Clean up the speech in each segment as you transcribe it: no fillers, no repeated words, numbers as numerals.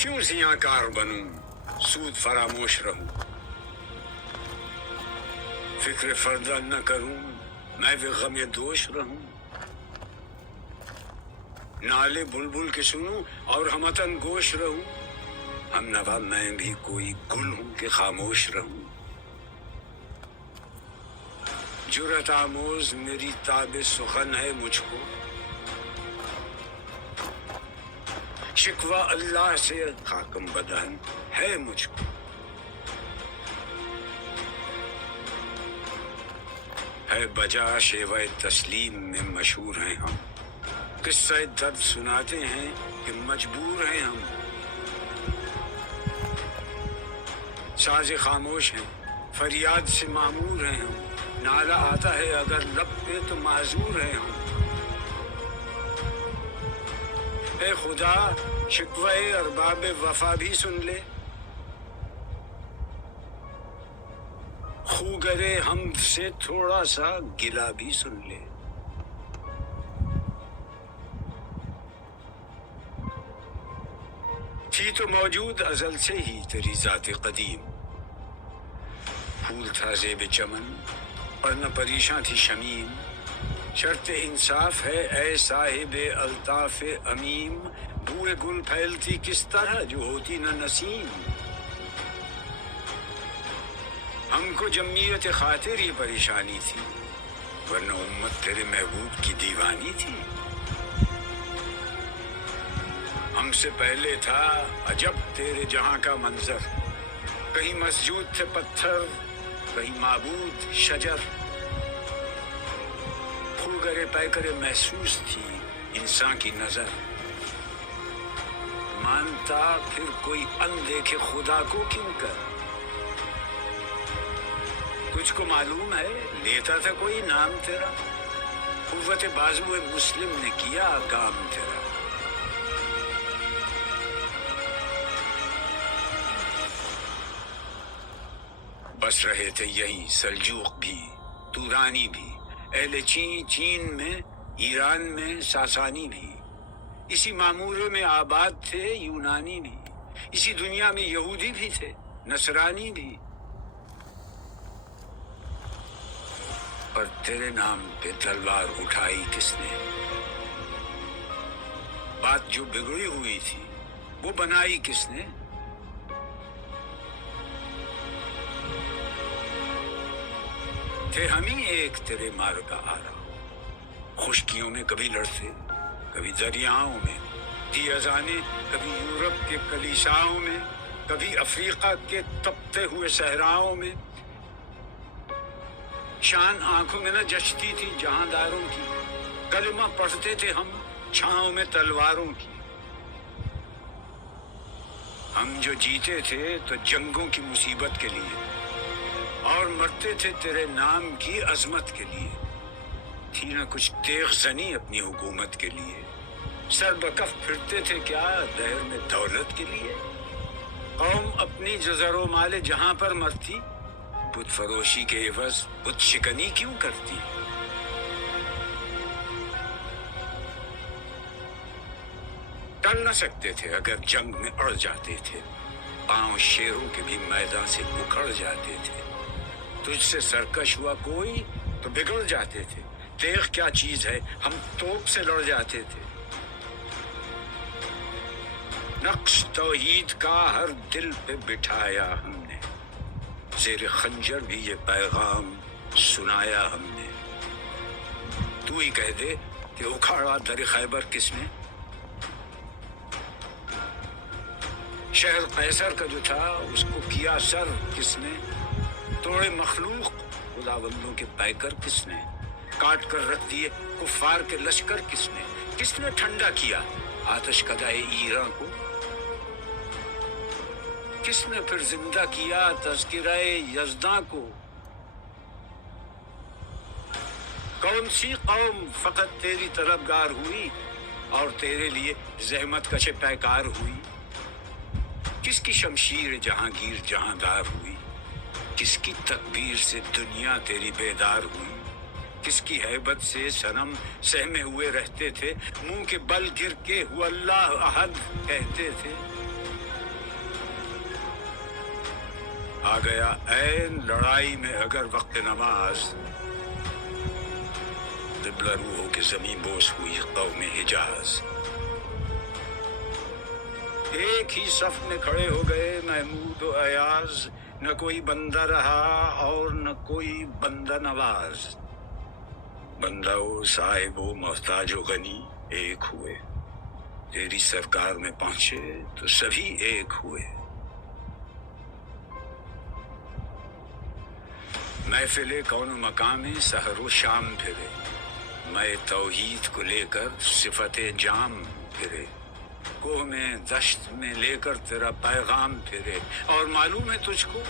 کیوں زیاں کار بنوں سود فراموش رہوں، فکر فردہ نہ کروں میں بھی غم دوش رہوں، نالے بلبل کے سنوں اور ہمتن گوش رہوں، ہم نوا میں بھی کوئی گل ہوں کہ خاموش رہوں، جرأت آموز میری تاب سخن ہے مجھ کو، شکوہ اللہ سے خاکم بدن ہے مجھ کو، ہے بجا شیوہ تسلیم میں مشہور ہیں ہم، قصہ درد سناتے ہیں کہ مجبور ہیں ہم، ساز خاموش ہیں فریاد سے معمور ہیں ہم، نالہ آتا ہے اگر لب پہ تو معذور ہیں ہم، اے خدا شکوہ ارباب وفا بھی سن لے، خوگرے حمد سے تھوڑا سا گلہ بھی سن لے، تھی تو موجود ازل سے ہی تیری ذات قدیم، پھول تھا زیب چمن اور نہ پریشاں تھی شمیم، شرط انصاف ہے اے صاحب الطاف امیم، بوئے گل پھیلتی کس طرح جو ہوتی نہ نسیم، ہم کو جمعیت خاطر ہی پریشانی تھی ورنہ امت تیرے محبوب کی دیوانی تھی، ہم سے پہلے تھا عجب تیرے جہاں کا منظر، کہیں مسجود تھے پتھر کہیں معبود شجر، خوگرے پیکرے محسوس تھی انسان کی نظر، مانتا پھر کوئی اندیکھے خدا کو کیوں کر، تجھ کو معلوم ہے لیتا تھا کوئی نام تیرا، قوت بازو مسلم نے کیا کام تیرا، بس رہے تھے یہیں سلجوق بھی تورانی بھی، اہل چین میں ایران میں ساسانی بھی، اسی معمورے میں آباد تھے یونانی بھی، اسی دنیا میں یہودی بھی تھے نصرانی بھی، پر تیرے نام پہ تلوار اٹھائی کس نے، بات جو بگڑی ہوئی تھی وہ بنائی کس نے، تھے ہم ہی ایک تیرے مار کا آرا، خشکیوں میں کبھی لڑتے کبھی دریاؤں میں، دی اذانیں کبھی یورپ کے کلیساؤں میں، کبھی افریقہ کے تپتے ہوئے صحراؤں میں، شان آنکھوں میں نہ جچتی تھی جہاں داروں کی، کلمہ پڑھتے تھے ہم چھاؤں میں تلواروں کی، ہم جو جیتے تھے تو جنگوں کی مصیبت کے لیے اور مرتے تھے تیرے نام کی عظمت کے لیے، تھی نہ کچھ تیغ زنی اپنی حکومت کے لیے، سر بکف پھرتے تھے کیا دہر میں دولت کے لیے، قوم اپنی جو زر و مال جہاں پر مرتی، بت فروشی کے عوض بت شکنی کیوں کرتی، ٹل نہ سکتے تھے اگر جنگ میں اڑ جاتے تھے، پاؤں شیروں کے بھی میدان سے اکھڑ جاتے تھے، تجھ سے سرکش ہوا کوئی تو بگڑ جاتے تھے، تیغ کیا چیز ہے ہم توپ سے لڑ جاتے تھے، نقش توحید کا ہر دل پہ بٹھایا ہم نے، زیر خنجر بھی یہ پیغام سنایا ہم نے، تو ہی کہہ دے کہ اکھاڑا در خیبر کس نے، شہر قیصر کا جو تھا اس کو کیا سر کس نے، توڑے مخلوق خداوندوں کے پیکر کس نے، کاٹ کر رکھ دیے کفار کے لشکر کس نے ٹھنڈا کیا آتش کدائے ایران کو، کس نے پھر زندہ کیا تذکرہ یزداں کو، کون سی قوم فقط تیری طلبگار ہوئی اور تیرے لیے زحمت کش پیکار ہوئی، کس کی شمشیر جہانگیر جہاندار ہوئی، کس کی تکبیر سے دنیا تیری بیدار ہوئی، کس کی ہیبت سے صنم سہمے ہوئے رہتے تھے، منہ کے بل گر کے ہو اللہ احد کہتے تھے، آ گیا عین لڑائی میں اگر وقت نماز، قبلہ رو ہو کے زمین بوس ہوئی قوم حجاز۔ ایک ہی صف میں کھڑے ہو گئے محمود و ایاز، نہ کوئی بندہ رہا اور نہ کوئی بندہ نواز۔ بندہ و صاحب و محتاج و غنی ایک ہوئے، تیری سرکار میں پہنچے تو سبھی ایک ہوئے۔ محفل کون و مقام سحر و شام پھرے، میں توحید کو لے کر صفت جام پھرے، کوہ میں دشت میں لے کر تیرا پیغام پھرے، اور معلوم ہے تجھ کو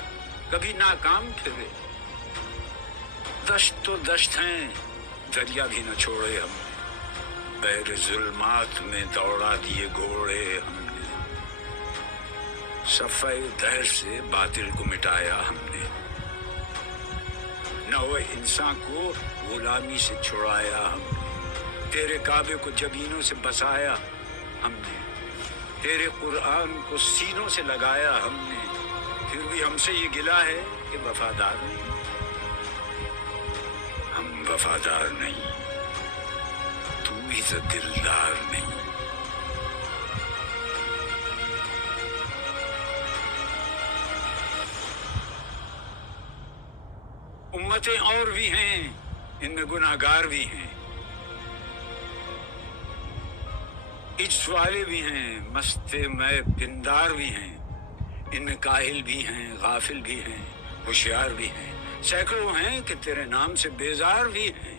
کبھی ناکام پھرے۔ دشت تو دشت ہیں، دریا بھی نہ چھوڑے ہم نے، بحر ظلمات میں دوڑا دیے گھوڑے ہم نے، صفحہ دہر سے باطل کو مٹایا ہم نے، نوع انسان کو غلامی سے چھڑایا ہم نے، تیرے کعبے کو جبینوں سے بسایا ہم نے، تیرے قرآن کو سینوں سے لگایا ہم نے، پھر بھی ہم سے یہ گلہ ہے کہ وفادار نہیں، ہم وفادار نہیں، تو ہی تو دلدار نہیں۔ امتیں اور بھی ہیں، ان میں گناہگار بھی ہیں، عجز والے بھی ہیں، مست میں پندار بھی ہیں، ان میں کاہل بھی ہیں، غافل بھی ہیں، ہوشیار بھی ہیں، سینکڑوں ہیں کہ تیرے نام سے بیزار بھی ہیں،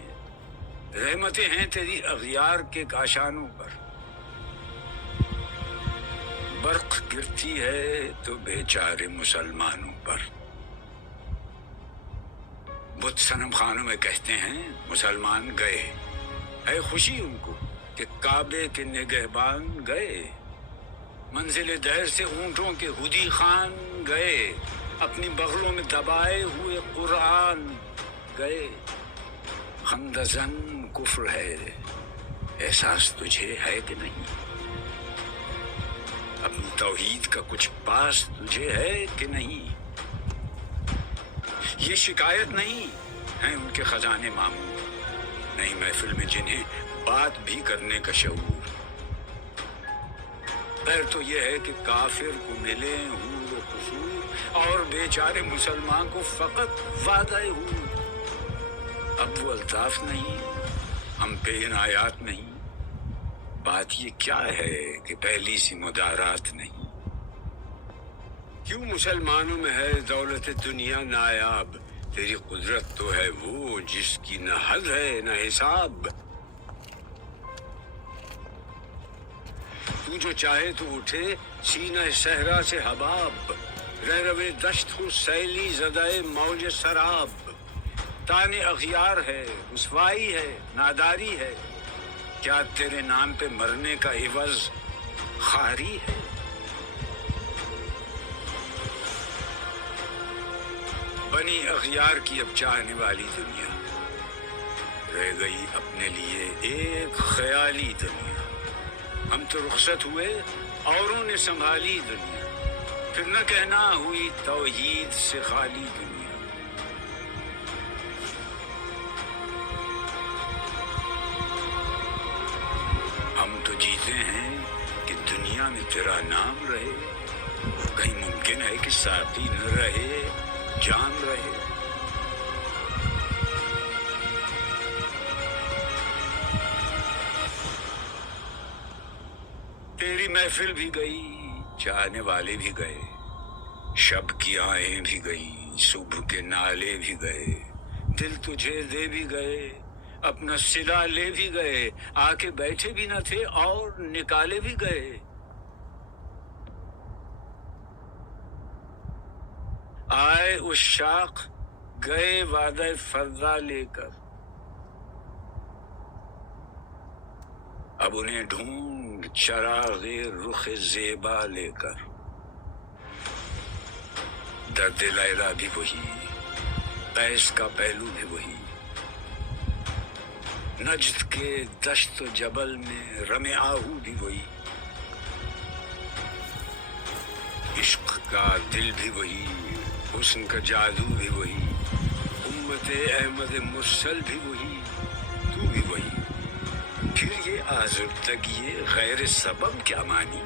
رحمتیں ہیں تیری اغیار کے کاشانوں پر، برق گرتی ہے تو بیچارے مسلمانوں پر۔ بت صنم خانوں میں کہتے ہیں مسلمان گئے، ہے خوشی ان کو کہ کعبے کے نگہبان گئے، منزل دہر سے اونٹوں کے ہدی خان گئے، اپنی بغلوں میں دبائے ہوئے قرآن گئے۔ خندزن کفر ہے، احساس تجھے ہے کہ نہیں؟ اپنی توحید کا کچھ پاس تجھے ہے کہ نہیں؟ یہ شکایت نہیں ہیں ان کے خزانے معمور، نہیں محفل میں جنہیں بات بھی کرنے کا شعور، خیر تو یہ ہے کہ کافر کو ملے حور و قصور، اور بیچارے مسلمان کو فقط وعدہ حور۔ اب وہ الطاف نہیں، ہم پہ عنایات نہیں، بات یہ کیا ہے کہ پہلی سی مدارات نہیں؟ کیوں مسلمانوں میں ہے دولت دنیا نایاب، تیری قدرت تو ہے وہ جس کی نہ حد ہے نہ حساب۔ تو جو چاہے تو اٹھے سینہ صحرا سے حباب، رہ روے دشت ہو سیلی زدہ موج سراب، تان اغیار ہے، رسوائی ہے، ناداری ہے، کیا تیرے نام پہ مرنے کا عوض خواری ہے؟ بنی اغیار کی اب چاہنے والی دنیا، رہ گئی اپنے لیے ایک خیالی دنیا، ہم تو رخصت ہوئے اوروں نے سنبھالی دنیا، پھر نہ کہنا ہوئی توحید سے خالی دنیا۔ ہم تو جیتے ہیں کہ دنیا میں تیرا نام رہے، کہیں ممکن ہے کہ ساقی نہ رہے جان رہے۔ تیری محفل بھی گئی، چاہنے والے بھی گئے، شب کی آہیں بھی گئیں، صبح کے نالے بھی گئے، دل تجھے دے بھی گئے، اپنا صلہ لے بھی گئے، آ کے بیٹھے بھی نہ تھے اور نکالے بھی گئے۔ آئے اس شاخ گئے وعدہ فردا لے کر، اب انہیں ڈھونڈ چراغ رخ زیبا لے کر، درد لیلا بھی وہی، قیس کا پہلو بھی وہی، نجد کے دشت و جبل میں رم آہو بھی وہی، عشق کا دل بھی وہی، حسن کا جادو بھی وہی، امت احمد مرسل بھی وہی، تو بھی وہی، پھر یہ آزردگی غیر سبب کیا مانی؟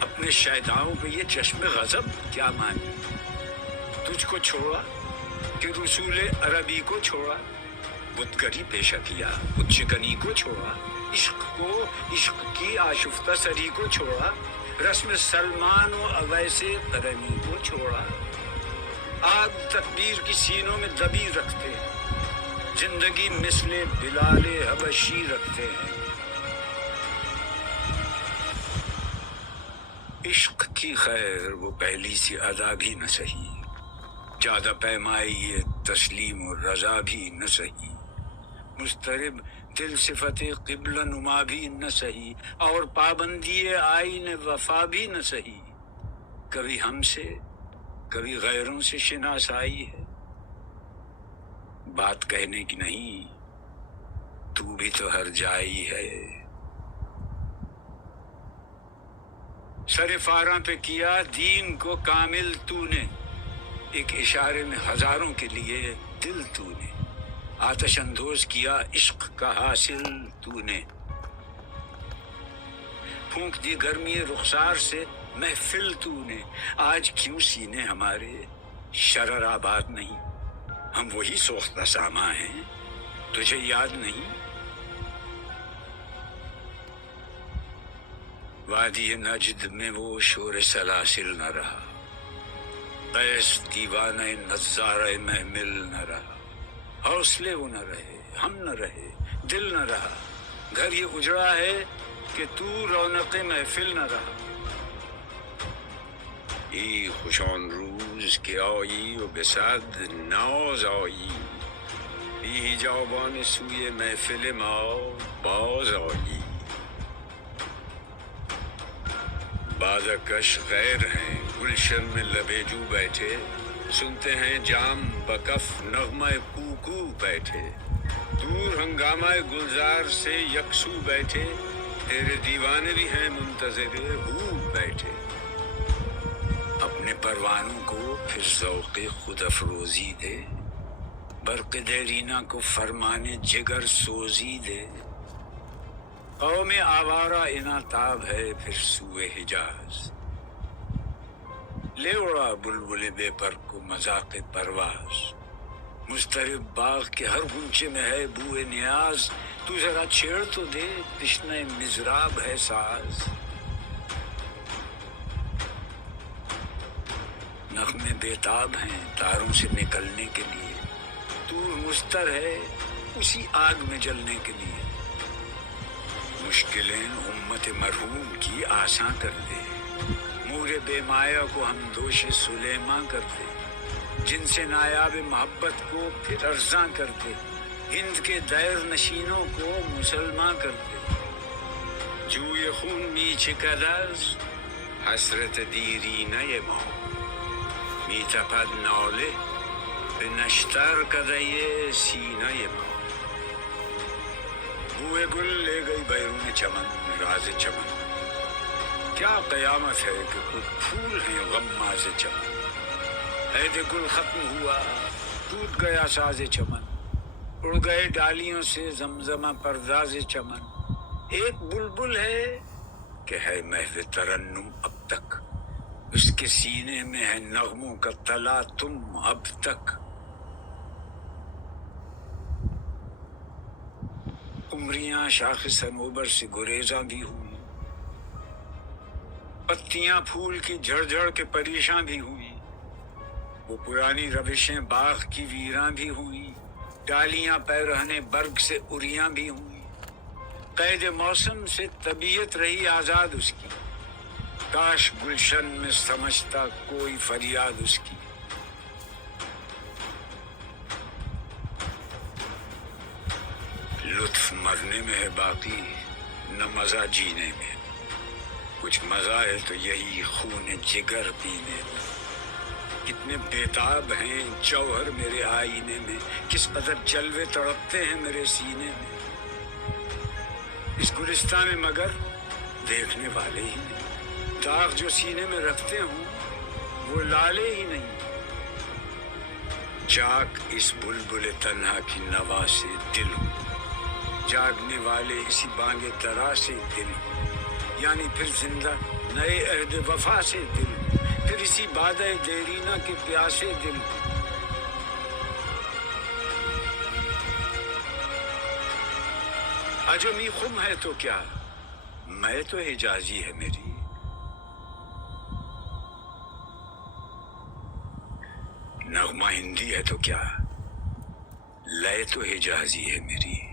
اپنے شیداؤں پہ یہ چشم غضب کیا مانی؟ تجھ کو چھوڑا کہ رسول عربی کو چھوڑا، بت گری پیشہ کیا، بت شکنی کو چھوڑا، عشق کو، عشق کی آشفتہ سری کو چھوڑا، رسم سلمان و اویس قرنی کو چھوڑا، آگ تکبیر کی سینوں میں دبی رکھتے ہیں، زندگی مثل بلال حبشی رکھتے ہیں۔ عشق کی خیر وہ پہلی سی ادا بھی نہ سہی، زیادہ پیمائی تسلیم و رضا بھی نہ سہی، مضطرب دل صفت قبلہ نما بھی نہ سہی، اور پابندی آئین وفا بھی نہ سہی، کبھی ہم سے کبھی غیروں سے شناسائی ہے، بات کہنے کی نہیں، تو بھی تو ہر جائی ہے۔ سر فاراں پہ کیا دین کو کامل تو نے، ایک اشارے میں ہزاروں کے لیے دل تو نے، آتش اندوز کیا عشق کا حاصل تو نے، پھونک دی گرمی رخسار سے محفل تو نے، آج کیوں سینے ہمارے شرر آباد نہیں؟ ہم وہی سوختہ ساما ہیں، تجھے یاد نہیں؟ وادی نجد میں وہ شور سلاسل نہ رہا، قیس دیوانہ نظارہ محمل نہ رہا، حوصلے وہ نہ رہے، ہم نہ رہے، دل نہ رہا، گھر یہ اجڑا ہے کہ تو رونق محفل نہ رہا۔ ای خوشان روز که آیی و به صد ناز آیی، بی حجابان سوی محفل ما باز آیی، بادکش غیر ہیں گلشن میں لبے جو بیٹھے، سنتے ہیں جام بکف نغمہ کوکو بیٹھے، دور ہنگامہ گلزار سے یکسو بیٹھے، تیرے دیوانے بھی ہیں منتظر ہو بیٹھے، اپنے پروانوں کو پھر ذوق خود افروزی دے، برق دیرینہ کو فرمانے جگر سوزی دے، قوم آوارہ اناتاب ہے پھر سوئے حجاز، لے اڑا بلبل بے پر کو مذاق پرواز، مضطرب باغ کے ہر غنچے میں ہے بوئے نیاز، تو ذرا چھیڑ تو دے تشنہ مضراب ہے ساز، نغمے بیتاب ہیں تاروں سے نکلنے کے لیے، دور مستر ہے اسی آگ میں جلنے کے لیے، مشکلیں امت مرحوم کی آساں کر دے، مور بے مایا کو ہم دوش سلیماں کر دے، جن سے نایاب محبت کو پھر ارزاں کر دے، ہند کے دیر نشینوں کو مسلمان کر دے، جوی خون میچ کداز حسرت دیرینہ ماں، می تپد ناله به نشتر کدای سینه ما، بوئے گل لے گئی بیرون چمن راز چمن، کیا قیامت ہے کہ کچھ پھول ہیں غماز چمن، عید گل ختم ہوا ٹوٹ گیا ساز چمن، اڑ گئے ڈالیوں سے زمزمہ پرداز چمن، ایک بلبل ہے کہ ہے محو ترنم اب تک، اس کے سینے میں ہے نغموں کا تلا تم اب تک، عمریاں شاخ صنوبر سے گریزاں بھی ہوئی، پتیاں پھول کی جھڑ جھڑ کے پریشاں بھی ہوئی، وہ پرانی روشیں باغ کی ویراں بھی ہوئیں، ڈالیاں پیرہنے برگ سے اریاں بھی ہوئیں، قید موسم سے طبیعت رہی آزاد اس کی، کاش گلشن میں سمجھتا کوئی فریاد اس کی، لطف مرنے میں ہے باقی نہ مزہ جینے میں، کچھ مزہ ہے تو یہی خون جگر پینے میں، کتنے بیتاب ہیں جوہر میرے آئینے میں، کس قدر جلوے تڑپتے ہیں میرے سینے میں، اس گلستان میں مگر دیکھنے والے ہی نہیں، داغ جو سینے میں رکھتے ہوں وہ لالے ہی نہیں، چاک اس بلبل تنہا کی نوا سے دل ہوں، جاگنے والے اسی بانگ ترا سے دل ہوں، یعنی پھر زندہ نئے عہد وفا سے دل ہوں، پھر اسی بادۂ دیرینہ کے پیاسے دل ہوں۔ عجمی خم ہے تو کیا، میں تو حجازی ہے میری، نغمہ ہندی ہے تو کیا، لے تو حجازی ہے میری۔